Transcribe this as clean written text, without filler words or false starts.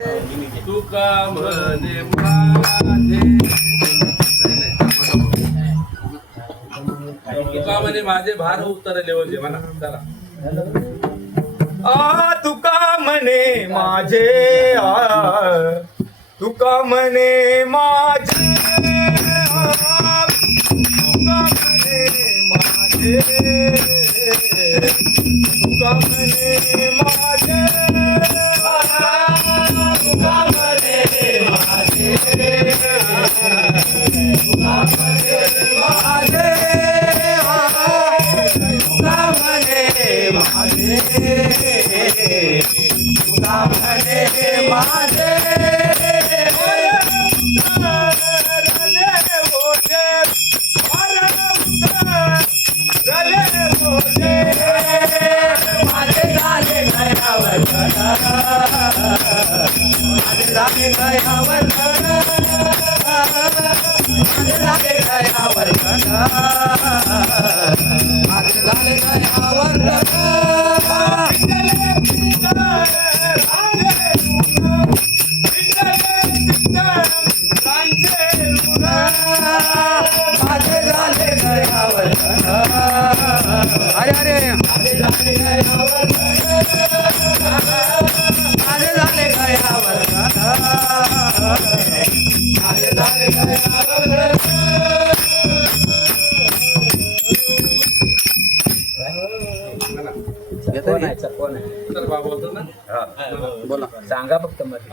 तुका म्हणे माझे तुका म्हणे माझे भार उतरले होते म्हणा चला. तुका म्हणे माझे तुका म्हणे माझे तुका म्हणे माझे तुका म्हणे माझे तुका म्हणे माझे तुका म्हणे माझे तुका म्हणे माझे तुका म्हणे माझे कोण आहे? तर बाबा बोलतो ना बोला सांगा फक्त मध्ये.